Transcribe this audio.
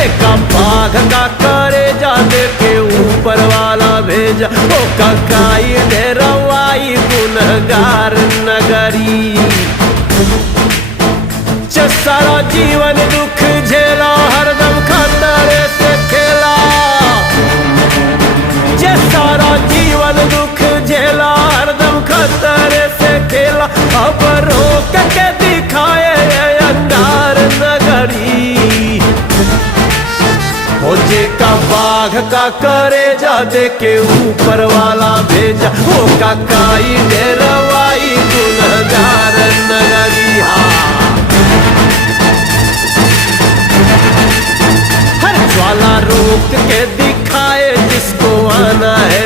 जेका बाघ का करे जा दे के ऊपर वाला भेजा, ओ ककाई दे रवाई गुनहगार नगरी। सारा जीवन दुख झेला, हरदम खतरे से खेला। जे सारा जीवन दुख झेला, हरदम खतरे से खेला। अब रोक के दिखाए अंगार नगरी। हो जे का बाघ का करे जा दे के ऊपर वाला भेजा, हो काकाई दे रवाई गुनहगार नगरी। ज्वाला रोक के दिखाए जिसको आना है